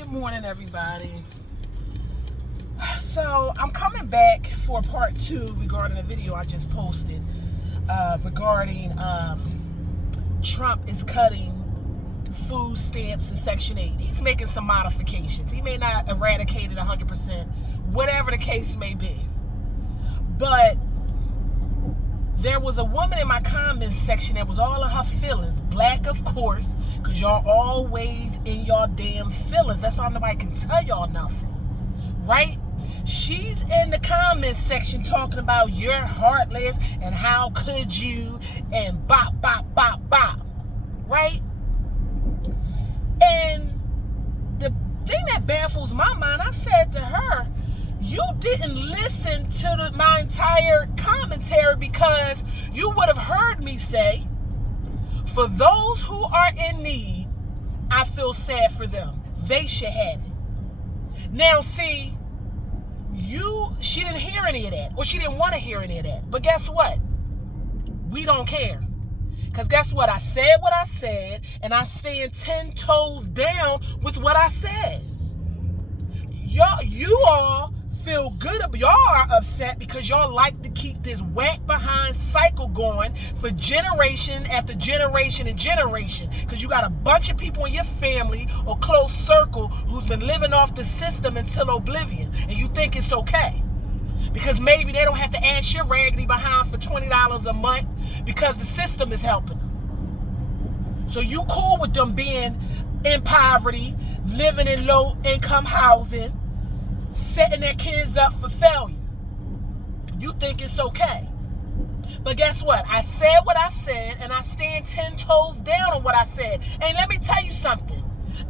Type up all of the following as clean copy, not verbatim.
Good morning, everybody. So I'm coming back for part 2 regarding a video I just posted regarding Trump is cutting food stamps in Section 8. He's making some modifications. He may not eradicate it 100%, whatever the case may be. But there was a woman in my comments section that was all in her feelings. Black, of course, because y'all always in y'all damn feelings. That's why nobody can tell y'all nothing. Right? She's in the comments section talking about you're heartless and how could you and bop, bop, bop, bop. Right? And the thing that baffles my mind, I said to her, you didn't listen to my entire commentary, because you would have heard me say, for those who are in need, I feel sad for them. They should have it. Now, see, she didn't hear any of that, or she didn't want to hear any of that. But guess what? We don't care. Because guess what? I said what I said, and I stand 10 toes down with what I said. You all feel good. Y'all are upset because y'all like to keep this whack behind cycle going for generation after generation and generation, because you got a bunch of people in your family or close circle who's been living off the system until oblivion, and you think it's okay because maybe they don't have to ask your raggedy behind for $20 a month because the system is helping them. So you cool with them being in poverty, living in low income housing, setting their kids up for failure. You think it's okay. But guess what? I said what I said, and I stand 10 toes down on what I said. And let me tell you something.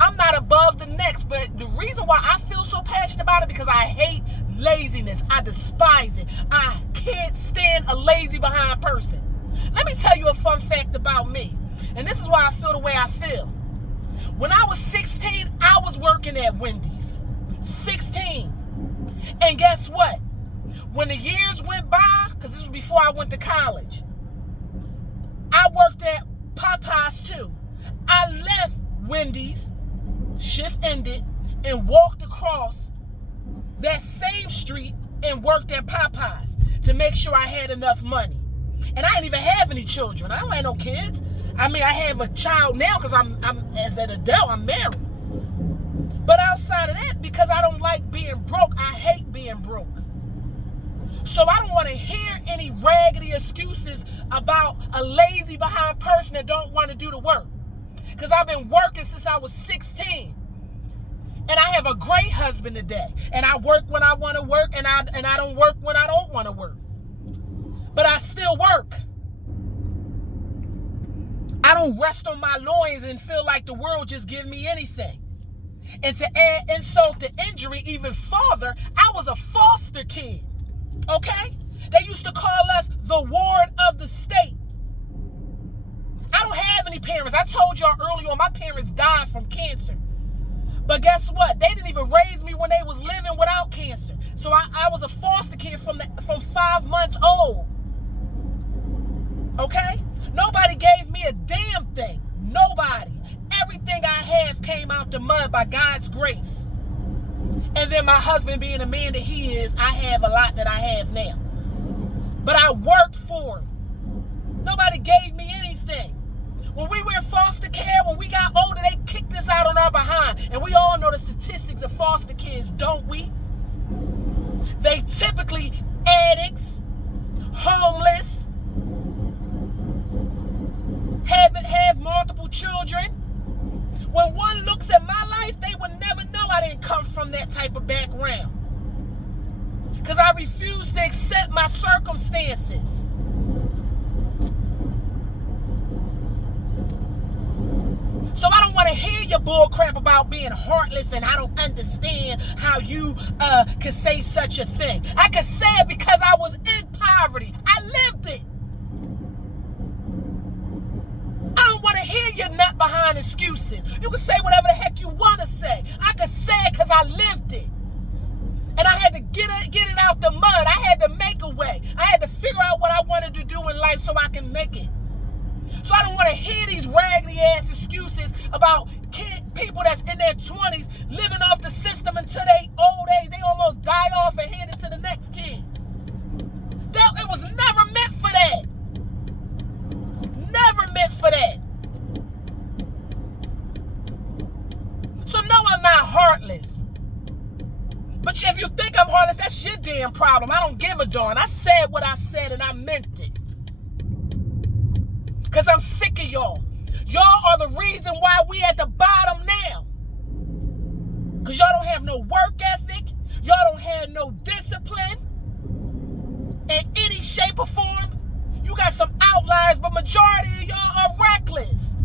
I'm not above the next, but the reason why I feel so passionate about it, because I hate laziness. I despise it. I can't stand a lazy behind person. Let me tell you a fun fact about me. And this is why I feel the way I feel. When I was 16, I was working at Wendy's. 16. And guess what? When the years went by, because this was before I went to college, I worked at Popeyes too. I left Wendy's, shift ended, and walked across that same street and worked at Popeyes to make sure I had enough money. And I didn't even have any children. I don't have no kids. I mean, I have a child now because I'm as an adult, I'm married. But outside of that, because I don't like being broke, I hate being broke. So I don't want to hear any raggedy excuses about a lazy behind person that don't want to do the work. Because I've been working since I was 16. And I have a great husband today. And I work when I want to work, and I don't work when I don't want to work. But I still work. I don't rest on my loins and feel like the world just give me anything. And to add insult to injury even further, I was a foster kid, okay? They used to call us the ward of the state. I don't have any parents. I told y'all earlier on, my parents died from cancer. But guess what? They didn't even raise me when they was living without cancer. So I was a foster kid from 5 months old, okay? Nobody gave me a damn thing. Nobody. Everything I have came out the mud by God's grace. And then my husband being the man that he is, I have a lot that I have now. But I worked for it. Nobody gave me anything. When we were in foster care, when we got older, they kicked us out on our behind. And we all know the statistics of foster kids, don't we? They typically addicts, homeless, have multiple children. When one looks at my life, they would never know I didn't come from that type of background. Because I refuse to accept my circumstances. So I don't want to hear your bull crap about being heartless, and I don't understand how you could say such a thing. I could say it because I was in poverty. I lived it. I don't want to hear your nut behind excuses. You can say whatever the heck you want to say. I can say it because I lived it. And I had to get it out the mud. I had to make a way. I had to figure out what I wanted to do in life so I can make it. So I don't want to hear these raggedy ass excuses about people that's in their 20s living off the system until they old age. They almost die off and hand it to the next kid. It was never meant for that. Never meant for that. So no, I'm not heartless. But if you think I'm heartless, that's your damn problem. I don't give a darn. I said what I said and I meant it. Because I'm sick of y'all. Y'all are the reason why we at the bottom now. Because y'all don't have no work ethic. Y'all don't have no discipline in any shape or form. You got some outliers, but majority of y'all are reckless.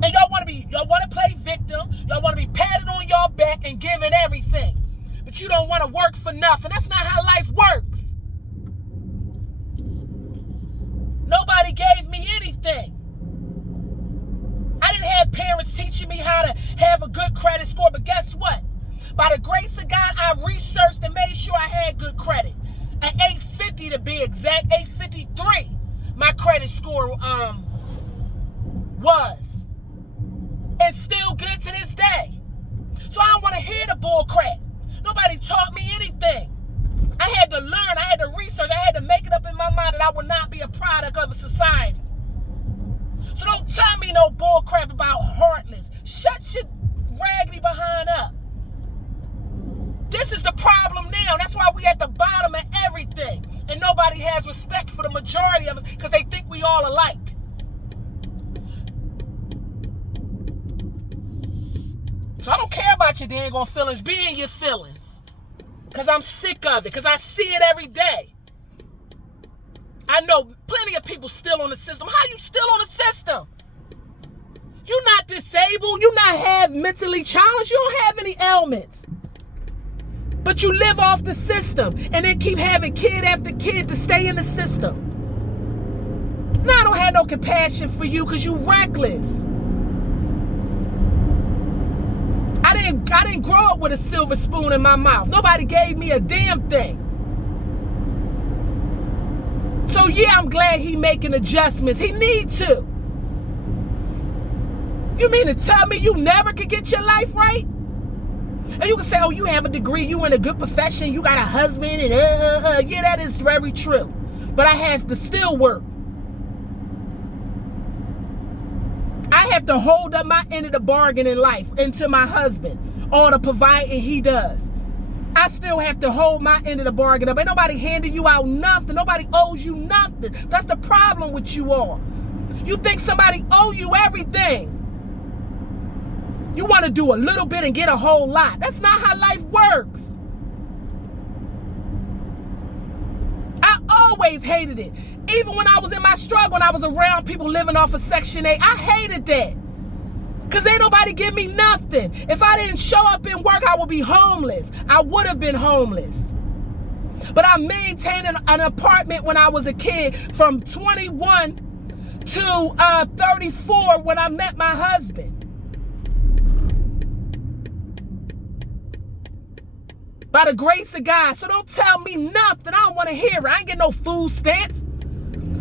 And y'all want to play victim. Y'all want to be patted on your back and given everything. But you don't want to work for nothing. That's not how life works. Nobody gave me anything. I didn't have parents teaching me how to have a good credit score, but guess what? By the grace of God, I researched and made sure I had good credit. At 850 to be exact, 853, my credit score was. It's still good to this day. So I don't want to hear the bull crap. Nobody taught me anything. I had to learn, I had to research, I had to make it up in my mind that I would not be a product of a society. So don't tell me no bull crap about heartless. Shut your raggedy behind up. This is the problem now. That's why we at the bottom of everything. And nobody has respect for the majority of us because they think we all alike. So I don't care about your dang on feelings. Be in your feelings. Because I'm sick of it. Because I see it every day. I know plenty of people still on the system. How you still on the system? You're not disabled. You're not have mentally challenged. You don't have any ailments. But you live off the system and then keep having kid after kid to stay in the system. Now I don't have no compassion for you because you reckless. I didn't grow up with a silver spoon in my mouth. Nobody gave me a damn thing. So yeah, I'm glad he making adjustments. He need to. You mean to tell me you never could get your life right? And you can say, oh, you have a degree, you in a good profession, you got a husband, and yeah, that is very true. But I have to still work. I have to hold up my end of the bargain in life into my husband. All the providing he does. I still have to hold my end of the bargain up. Ain't nobody handing you out nothing. Nobody owes you nothing. That's the problem with you all. You think somebody owe you everything. You want to do a little bit and get a whole lot. That's not how life works. I always hated it. Even when I was in my struggle, when I was around people living off of Section 8, I hated that. Because ain't nobody give me nothing. If I didn't show up in work, I would be homeless. I would have been homeless. But I maintained an apartment when I was a kid from 21 to 34 when I met my husband. By the grace of God. So don't tell me nothing. I don't want to hear it. I ain't getting no food stamps.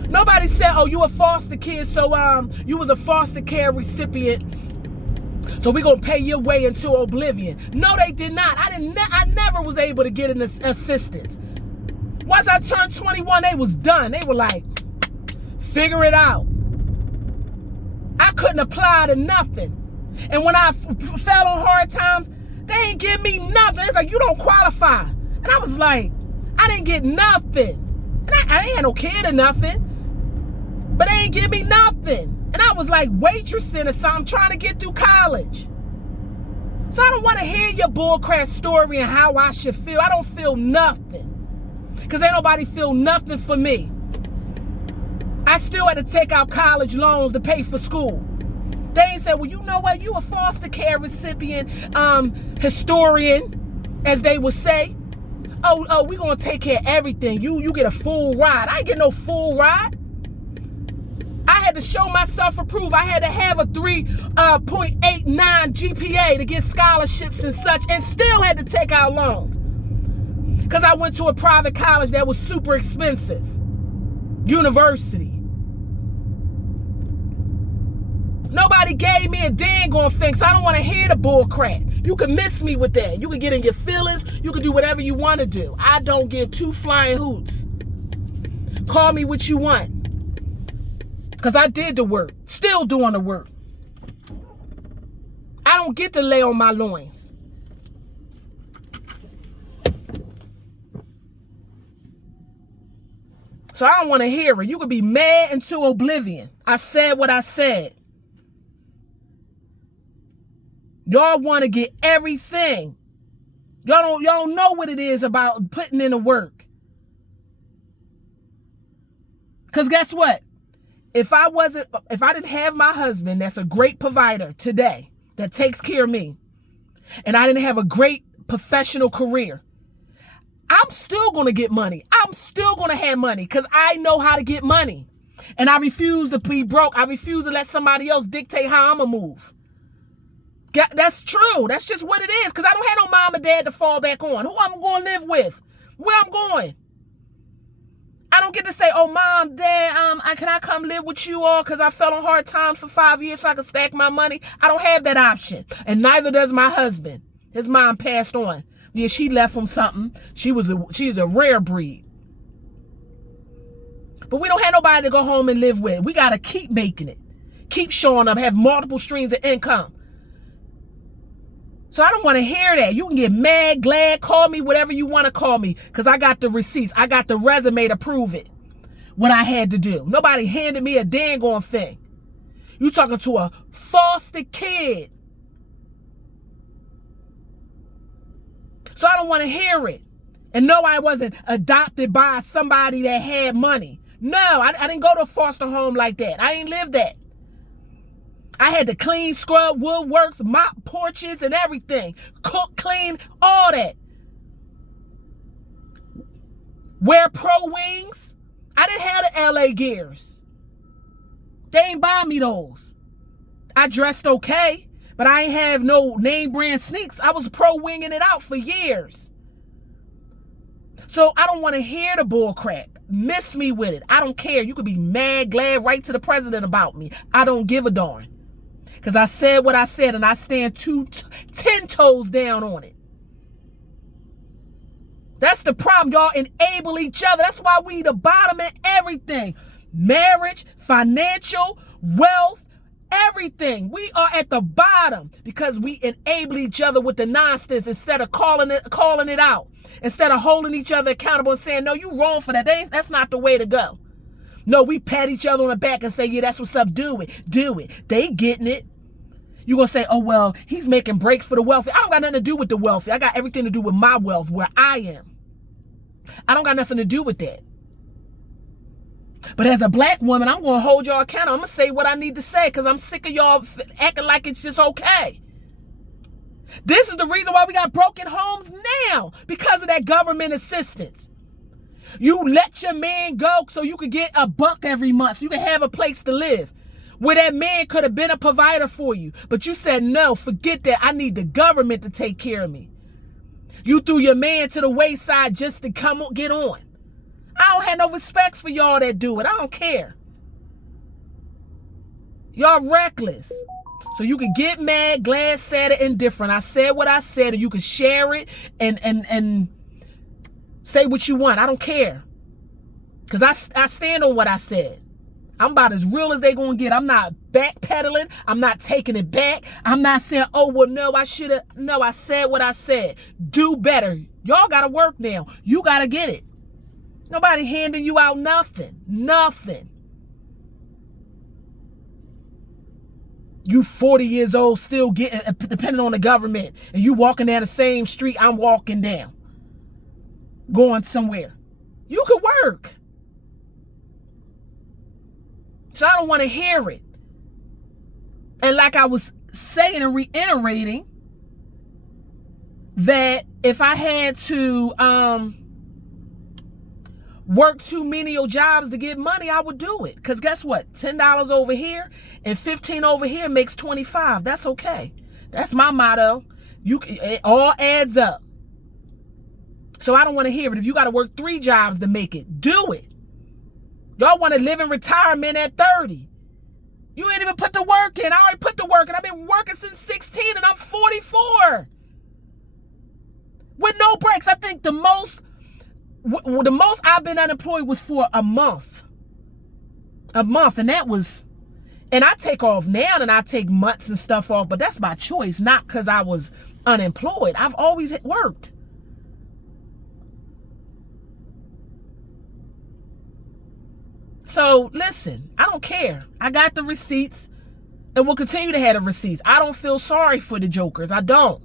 Nobody said, oh, you a foster kid, so you was a foster care recipient, so we gonna pay your way into oblivion. No, they did not. I never was able to get an assistance. Once I turned 21, they was done. They were like, figure it out. I couldn't apply to nothing. And when I fell on hard times, they ain't give me nothing. It's like, you don't qualify. And I was like, I didn't get nothing. And I ain't had no kid or nothing. But they ain't give me nothing. And I was like waitressing or something, trying to get through college. So I don't want to hear your bullcrap story and how I should feel. I don't feel nothing. Because ain't nobody feel nothing for me. I still had to take out college loans to pay for school. They ain't said, well, you know what? You a foster care recipient, historian, as they would say. Oh, we gonna take care of everything. You get a full ride. I ain't get no full ride. I had to show myself approved. I had to have a 3.89 GPA to get scholarships and such, and still had to take out loans. Because I went to a private college that was super expensive. University. Nobody gave me a dang on thing, so I don't want to hear the bull crap. You can miss me with that. You can get in your feelings. You can do whatever you want to do. I don't give two flying hoots. Call me what you want. Because I did the work. Still doing the work. I don't get to lay on my loins. So I don't want to hear it. You could be mad into oblivion. I said what I said. Y'all want to get everything. Y'all don't know what it is about putting in the work. Because guess what? If I didn't have my husband that's a great provider today, that takes care of me, and I didn't have a great professional career, I'm still going to get money. I'm still going to have money because I know how to get money. And I refuse to be broke. I refuse to let somebody else dictate how I'm going to move. That's true. That's just what it is because I don't have no mom and dad to fall back on. Who I'm going to live with? Where I'm going? I don't get to say, oh, mom, dad, can I come live with you all because I fell on hard times for 5 years so I can stack my money? I don't have that option. And neither does my husband. His mom passed on. Yeah, she left him something. She's a rare breed. But we don't have nobody to go home and live with. We got to keep making it. Keep showing up. Have multiple streams of income. So I don't want to hear that. You can get mad, glad, call me whatever you want to call me because I got the receipts. I got the resume to prove it. What I had to do. Nobody handed me a dang on thing. You talking to a foster kid. So I don't want to hear it. And no, I wasn't adopted by somebody that had money. No, I didn't go to a foster home like that. I ain't lived that. I had to clean, scrub, woodworks, mop porches and everything. Cook, clean, all that. Wear pro wings. I didn't have the LA Gears. They ain't buy me those. I dressed okay. But I ain't have no name brand sneaks. I was pro winging it out for years. So I don't want to hear the bull crap. Miss me with it. I don't care. You could be mad, glad, right to the president about me. I don't give a darn. Because I said what I said and I stand 10 toes down on it. That's the problem. Y'all enable each other. That's why we the bottom in everything. Marriage, financial, wealth, everything. We are at the bottom because we enable each other with the nonsense instead of calling it out. Instead of holding each other accountable and saying, no, you wrong for that. That's not the way to go. No, we pat each other on the back and say, yeah, that's what's up. Do it. Do it. They getting it. You going to say, oh, well, he's making breaks for the wealthy. I don't got nothing to do with the wealthy. I got everything to do with my wealth, where I am. I don't got nothing to do with that. But as a black woman, I'm going to hold y'all accountable. I'm going to say what I need to say because I'm sick of y'all acting like it's just okay. This is the reason why we got broken homes now, because of that government assistance. You let your man go so you could get $1 every month. So you can have a place to live. Where that man could have been a provider for you. But you said, no, forget that. I need the government to take care of me. You threw your man to the wayside just to get on. I don't have no respect for y'all that do it. I don't care. Y'all reckless. So you can get mad, glad, sad, or indifferent. I said what I said, and you can share it and say what you want. I don't care. Because I stand on what I said. I'm about as real as they gonna get. I'm not backpedaling. I'm not taking it back. I'm not saying, oh, well, no, I should have. No, I said what I said. Do better. Y'all gotta work now. You gotta get it. Nobody handing you out nothing. Nothing. You 40 years old still getting, depending on the government, and you walking down the same street I'm walking down. Going somewhere. You could work. So I don't want to hear it. And like I was saying and reiterating, that if I had to work too menial jobs to get money, I would do it. Because guess what? $10 over here and $15 over here makes $25. That's okay. That's my motto. It all adds up. So I don't want to hear it. If you got to work 3 jobs to make it, do it. Y'all want to live in retirement at 30. You ain't even put the work in. I already put the work in. I've been working since 16 and I'm 44. With no breaks. I think the most I've been unemployed was for a month. A month. And that was, and I take off now and I take months and stuff off, but that's my choice, not because I was unemployed. I've always worked. So listen, I don't care. I got the receipts and will continue to have the receipts. I don't feel sorry for the jokers. I don't.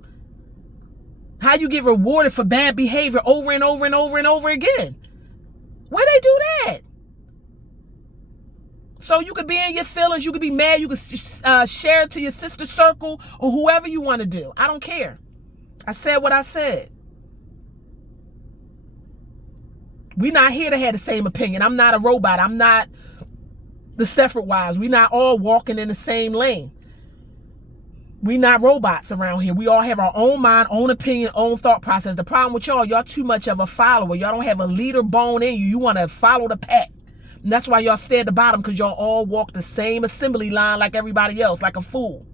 How you get rewarded for bad behavior over and over and over and over again? Where they do that? So you could be in your feelings, you could be mad, you could share it to your sister circle or whoever you want to do. I don't care. I said what I said. We're not here to have the same opinion. I'm not a robot. I'm not the Stepford Wives. We're not all walking in the same lane. We're not robots around here. We all have our own mind, own opinion, own thought process. The problem with y'all too much of a follower. Y'all don't have a leader bone in you. You want to follow the pack. And that's why y'all stay at the bottom, because y'all all walk the same assembly line like everybody else, like a fool.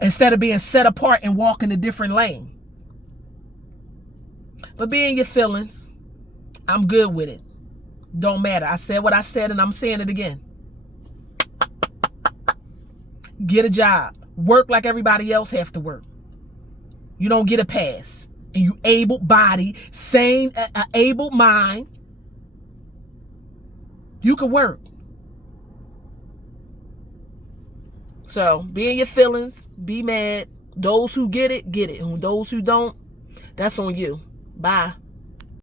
Instead of being set apart and walking a different lane. But be in your feelings. I'm good with it. Don't matter. I said what I said and I'm saying it again. Get a job. Work like everybody else have to work. You don't get a pass. And you able-bodied, sane, able mind. You can work. So be in your feelings. Be mad. Those who get it, get it. And those who don't, that's on you. Bye.